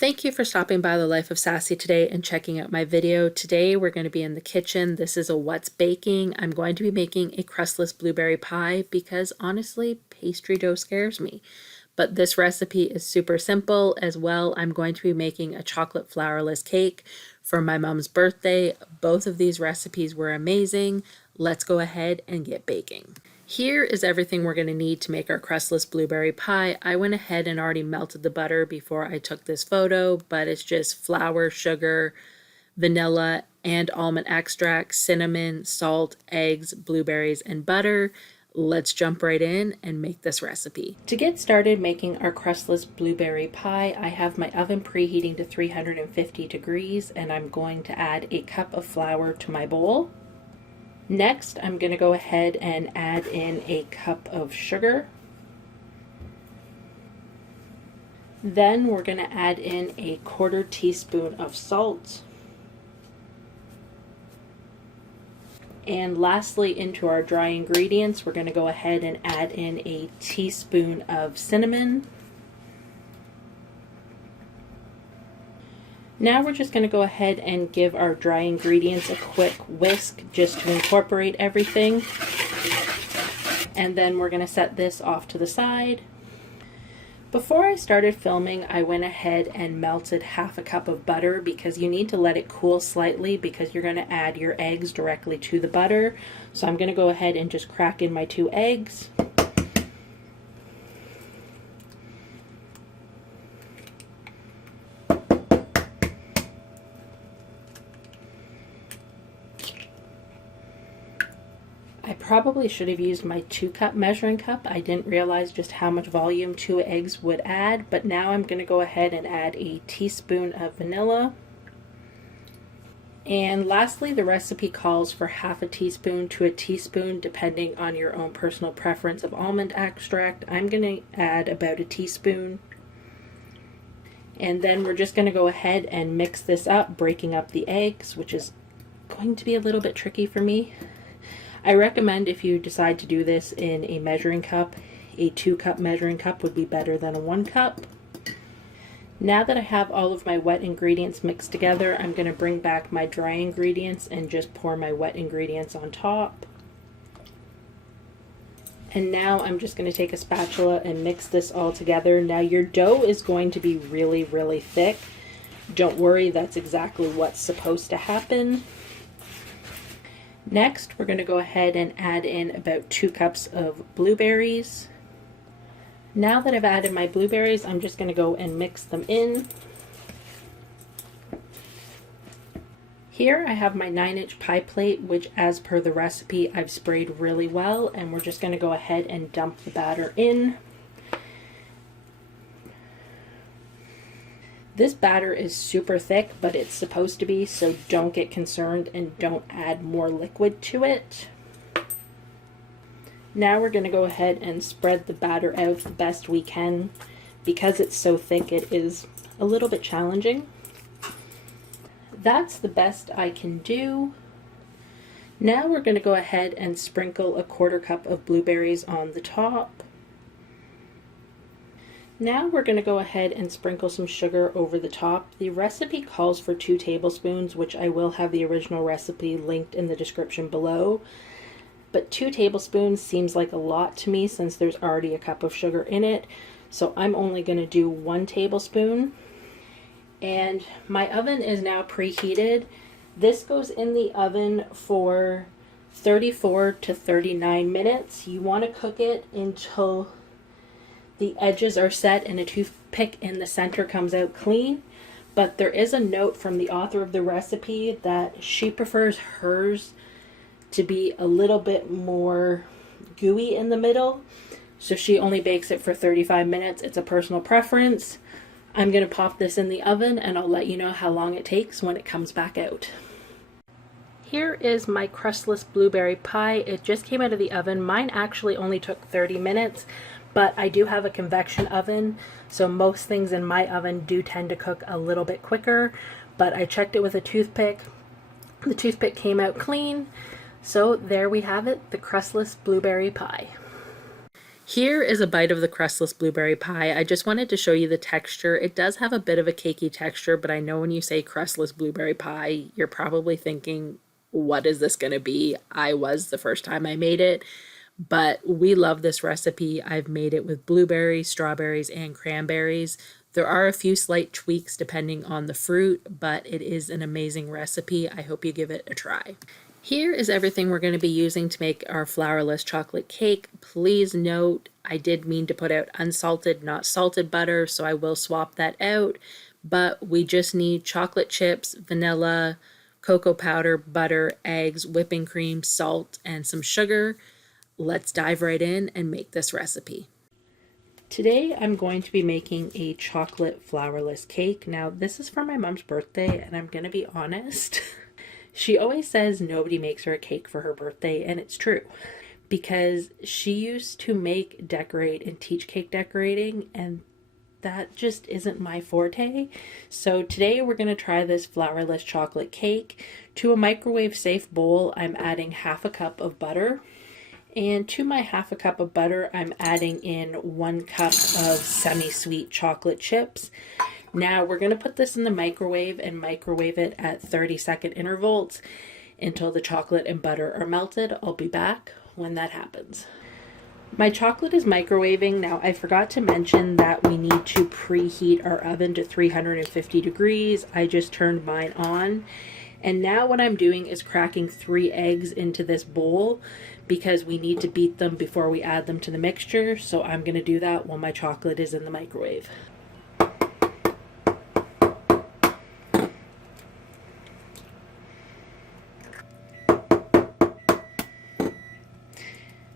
Thank you for stopping by the Life of Sassy today and checking out my video. Today we're going to be in the kitchen. This is a what's baking. I'm going to be making a crustless blueberry pie because honestly, pastry dough scares me. But this recipe is super simple as well. I'm going to be making a chocolate flourless cake for my mom's birthday. Both of these recipes were amazing. Let's go ahead and get baking. Here is everything we're going to need to make our crustless blueberry pie. I went ahead and already melted the butter before I took this photo, but it's just flour, sugar, vanilla, and almond extract, cinnamon, salt, eggs, blueberries, and butter. Let's jump right in and make this recipe. To get started making our crustless blueberry pie, I have my oven preheating to 350 degrees, and I'm going to add a cup of flour to my bowl. Next, I'm going to go ahead and add in a cup of sugar. Then we're going to add in a 1/4 teaspoon of salt. And lastly, into our dry ingredients, we're going to go ahead and add in a teaspoon of cinnamon. Now we're just going to go ahead and give our dry ingredients a quick whisk just to incorporate everything. And then we're going to set this off to the side. Before I started filming, I went ahead and melted 1/2 cup of butter because you need to let it cool slightly because you're going to add your eggs directly to the butter. So I'm going to go ahead and just crack in my 2 eggs. I probably should have used my 2-cup measuring cup. I didn't realize just how much volume 2 eggs would add, but now I'm going to go ahead and add a teaspoon of vanilla. And lastly, the recipe calls for 1/2 teaspoon to a teaspoon depending on your own personal preference of almond extract. I'm going to add about a teaspoon. And then we're just going to go ahead and mix this up, breaking up the eggs, which is going to be a little bit tricky for me. I recommend if you decide to do this in a measuring cup, a 2-cup measuring cup would be better than a 1 cup. Now that I have all of my wet ingredients mixed together, I'm going to bring back my dry ingredients and just pour my wet ingredients on top. And now I'm just going to take a spatula and mix this all together. Now your dough is going to be really, really thick. Don't worry, that's exactly what's supposed to happen. Next, we're going to go ahead and add in about 2 cups of blueberries. Now that I've added my blueberries, I'm just going to go and mix them in. Here I have my 9-inch pie plate, which as per the recipe, I've sprayed really well, and we're just going to go ahead and dump the batter in. This batter is super thick, but it's supposed to be, so don't get concerned and don't add more liquid to it. Now we're going to go ahead and spread the batter out the best we can. Because it's so thick, it is a little bit challenging. That's the best I can do. Now we're going to go ahead and sprinkle a 1/4 cup of blueberries on the top. Now we're going to go ahead and sprinkle some sugar over the top. The recipe calls for 2 tablespoons, which I will have the original recipe linked in the description below. But 2 tablespoons seems like a lot to me since there's already a cup of sugar in it. So I'm only going to do 1 tablespoon. And my oven is now preheated. This goes in the oven for 34 to 39 minutes. You want to cook it until the edges are set and a toothpick in the center comes out clean. But there is a note from the author of the recipe that she prefers hers to be a little bit more gooey in the middle. So she only bakes it for 35 minutes. It's a personal preference. I'm going to pop this in the oven and I'll let you know how long it takes when it comes back out. Here is my crustless blueberry pie. It just came out of the oven. Mine actually only took 30 minutes. But I do have a convection oven, so most things in my oven do tend to cook a little bit quicker, but I checked it with a toothpick. The toothpick came out clean, so there we have it, the crustless blueberry pie. Here is a bite of the Crustless Blueberry Pie. I just wanted to show you the texture. It does have a bit of a cakey texture, but I know when you say Crustless Blueberry Pie, you're probably thinking, what is this going to be? I was the first time I made it, but we love this recipe. I've made it with blueberries, strawberries, and cranberries. There are a few slight tweaks depending on the fruit, but it is an amazing recipe. I hope you give it a try. Here is everything we're going to be using to make our flourless chocolate cake. Please note, I did mean to put out unsalted, not salted butter, so I will swap that out. But we just need chocolate chips, vanilla, cocoa powder, butter, eggs, whipping cream, salt, and some sugar. Let's dive right in and make this recipe. Today I'm going to be making a chocolate flourless cake. Now this is for my mom's birthday, and I'm going to be honest. She always says nobody makes her a cake for her birthday, and it's true. Because she used to make, decorate, and teach cake decorating, and that just isn't my forte. So today we're going to try this flourless chocolate cake. To a microwave safe bowl, I'm adding half a cup of butter. And to my half a cup of butter, I'm adding in 1 cup of semi-sweet chocolate chips. Now we're going to put this in the microwave and microwave it at 30-second intervals until the chocolate and butter are melted. I'll be back when that happens. My chocolate is microwaving. Now I forgot to mention that we need to preheat our oven to 350 degrees. I just turned mine on. And now what I'm doing is cracking 3 eggs into this bowl because we need to beat them before we add them to the mixture. So I'm going to do that while my chocolate is in the microwave.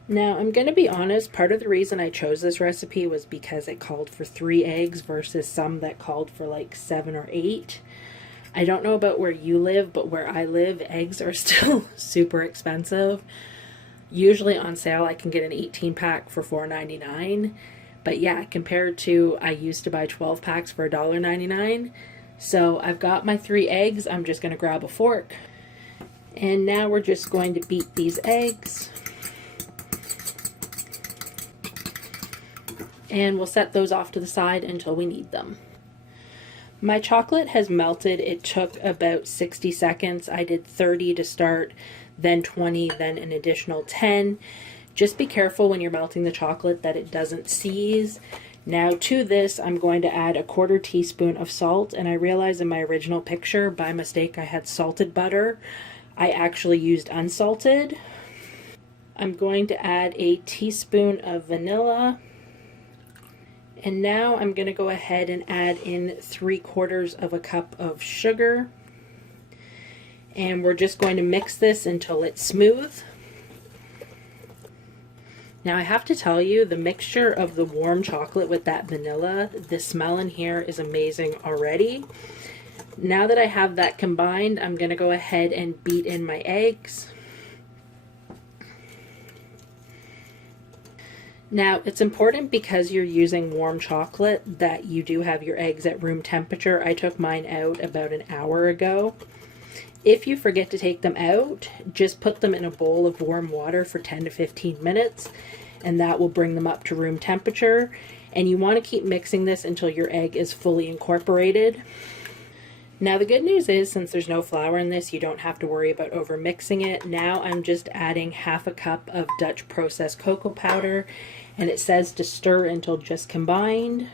Now, I'm going to be honest, part of the reason I chose this recipe was because it called for 3 eggs versus some that called for like 7 or 8. I don't know about where you live, but where I live, eggs are still super expensive. Usually on sale, I can get an 18-pack for $4.99. But yeah, compared to I used to buy 12 packs for $1.99. So I've got my 3 eggs. I'm just going to grab a fork. And now we're just going to beat these eggs. And we'll set those off to the side until we need them. My chocolate has melted. It took about 60 seconds. I did 30 to start, then 20, then an additional 10. Just be careful when you're melting the chocolate that it doesn't seize. Now to this, I'm going to add 1/4 teaspoon of salt, and I realized in my original picture, by mistake, I had salted butter. I actually used unsalted. I'm going to add a teaspoon of vanilla. And now I'm going to go ahead and add in 3/4 cup of sugar. And we're just going to mix this until it's smooth. Now I have to tell you, the mixture of the warm chocolate with that vanilla, the smell in here is amazing already. Now that I have that combined, I'm going to go ahead and beat in my eggs. Now, it's important because you're using warm chocolate that you do have your eggs at room temperature. I took mine out about an hour ago. If you forget to take them out, just put them in a bowl of warm water for 10 to 15 minutes, and that will bring them up to room temperature. And you want to keep mixing this until your egg is fully incorporated. Now the good news is, since there's no flour in this, you don't have to worry about over mixing it. Now I'm just adding half a cup of Dutch processed cocoa powder, and it says to stir until just combined.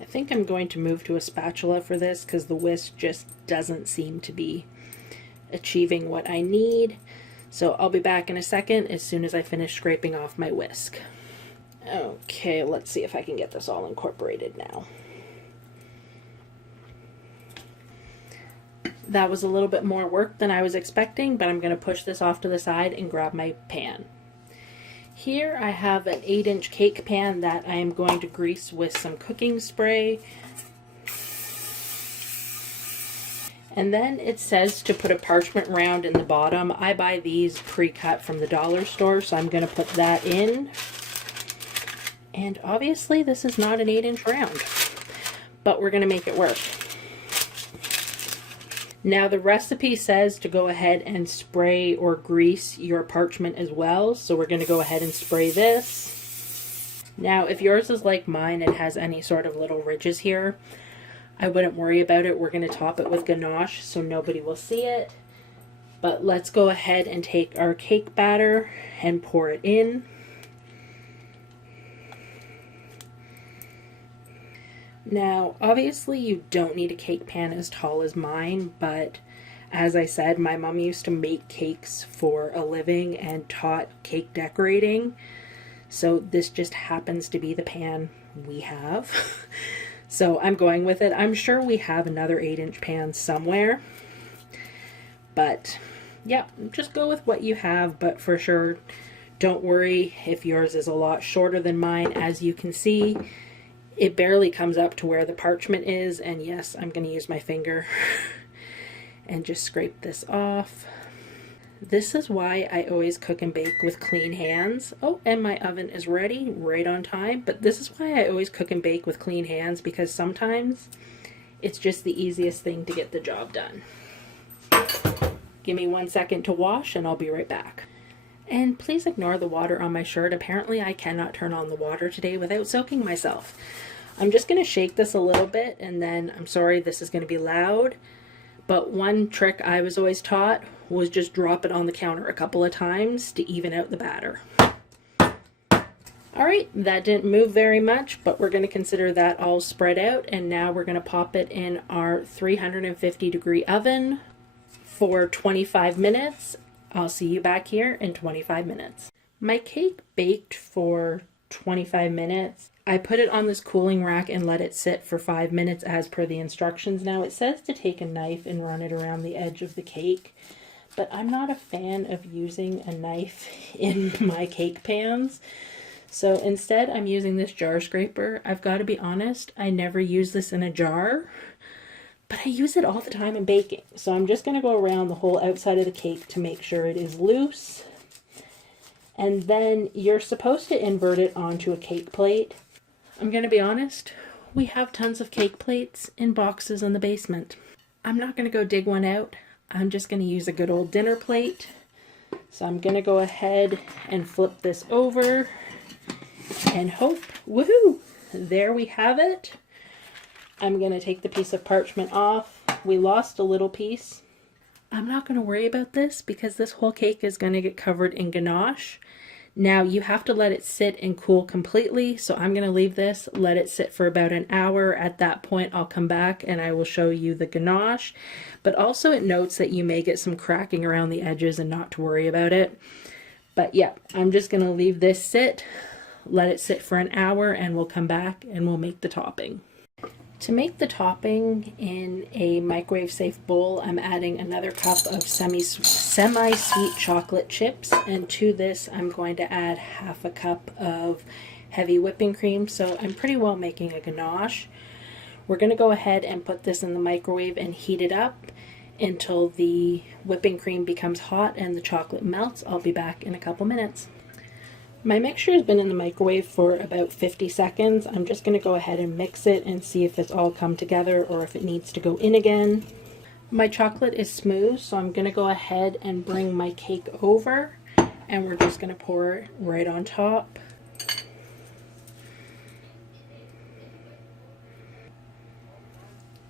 I think I'm going to move to a spatula for this because the whisk just doesn't seem to be achieving what I need. So I'll be back in a second as soon as I finish scraping off my whisk. Okay, let's see if I can get this all incorporated now. That was a little bit more work than I was expecting, but I'm going to push this off to the side and grab my pan. Here I have an 8-inch cake pan that I am going to grease with some cooking spray. And then it says to put a parchment round in the bottom. I buy these pre-cut from the dollar store, so I'm going to put that in. And obviously this is not an 8-inch round, but we're going to make it work. Now the recipe says to go ahead and spray or grease your parchment as well, so we're going to go ahead and spray this. Now if yours is like mine and has any sort of little ridges here, I wouldn't worry about it. We're going to top it with ganache so nobody will see it. But let's go ahead and take our cake batter and pour it in. Now, obviously you don't need a cake pan as tall as mine, but as I said, my mom used to make cakes for a living and taught cake decorating. So this just happens to be the pan we have. So I'm going with it. I'm sure we have another 8-inch pan somewhere. But yeah, just go with what you have, but for sure, don't worry if yours is a lot shorter than mine. As you can see, it barely comes up to where the parchment is, and yes, I'm going to use my finger and just scrape this off. This is why I always cook and bake with clean hands. Oh, and my oven is ready, right on time, but this is why I always cook and bake with clean hands, because sometimes it's just the easiest thing to get the job done. Give me 1 second to wash and I'll be right back. And please ignore the water on my shirt. Apparently I cannot turn on the water today without soaking myself. I'm just going to shake this a little bit, and then, I'm sorry, this is going to be loud, but one trick I was always taught was just drop it on the counter a couple of times to even out the batter. Alright, that didn't move very much, but we're going to consider that all spread out, and now we're going to pop it in our 350-degree oven for 25 minutes. I'll see you back here in 25 minutes. My cake baked for 25 minutes. I put it on this cooling rack and let it sit for 5 minutes as per the instructions. Now it says to take a knife and run it around the edge of the cake, but I'm not a fan of using a knife in my cake pans. So instead I'm using this jar scraper. I've got to be honest, I never use this in a jar, but I use it all the time in baking. So I'm just going to go around the whole outside of the cake to make sure it is loose. And then you're supposed to invert it onto a cake plate. I'm going to be honest, we have tons of cake plates in boxes in the basement. I'm not going to go dig one out. I'm just going to use a good old dinner plate. So I'm going to go ahead and flip this over and hope, woohoo, there we have it. I'm going to take the piece of parchment off. We lost a little piece. I'm not going to worry about this because this whole cake is going to get covered in ganache. Now you have to let it sit and cool completely, so I'm going to leave this, let it sit for about an hour. At that point I'll come back and I will show you the ganache, but also it notes that you may get some cracking around the edges and not to worry about it. But yeah, I'm just going to leave this sit, let it sit for an hour, and we'll come back and we'll make the topping. To make the topping in a microwave safe bowl, I'm adding another cup of semi-sweet chocolate chips, and to this I'm going to add half a cup of heavy whipping cream, so I'm pretty well making a ganache. We're going to go ahead and put this in the microwave and heat it up until the whipping cream becomes hot and the chocolate melts. I'll be back in a couple minutes. My mixture has been in the microwave for about 50 seconds. I'm just going to go ahead and mix it and see if it's all come together or if it needs to go in again. My chocolate is smooth, so I'm going to go ahead and bring my cake over, and we're just going to pour it right on top.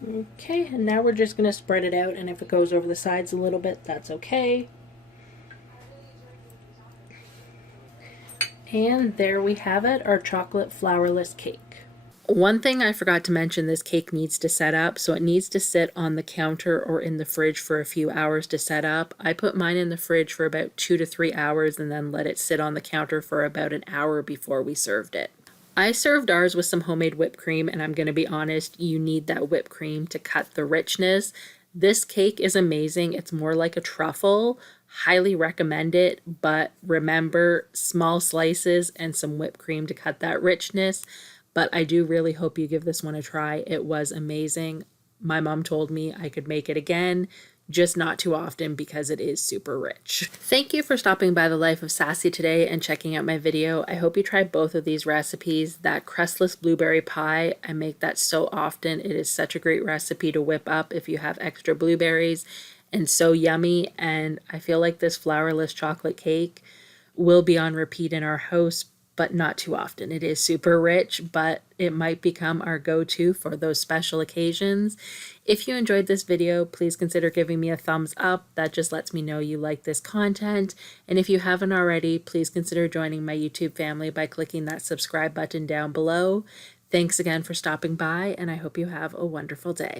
Okay, and now we're just going to spread it out, and if it goes over the sides a little bit, that's okay. And there we have it, our chocolate flourless cake. One thing I forgot to mention, this cake needs to set up, so it needs to sit on the counter or in the fridge for a few hours to set up. I put mine in the fridge for about 2 to 3 hours and then let it sit on the counter for about an hour before we served it. I served ours with some homemade whipped cream, and I'm going to be honest, you need that whipped cream to cut the richness. This cake is amazing. It's more like a truffle. Highly recommend it, but remember, small slices and some whipped cream to cut that richness. But I do really hope you give this one a try. It was amazing. My mom told me I could make it again. just not too often because it is super rich. Thank you for stopping by the Life of Sassy today and checking out my video. I hope you try both of these recipes. That Crustless Blueberry Pie, I make that so often. It is such a great recipe to whip up if you have extra blueberries, and so yummy. And I feel like this Flourless chocolate cake will be on repeat in our house, but not too often. It is super rich, but it might become our go-to for those special occasions. If you enjoyed this video, please consider giving me a thumbs up. That just lets me know you like this content. And if you haven't already, please consider joining my YouTube family by clicking that subscribe button down below. Thanks again for stopping by, and I hope you have a wonderful day.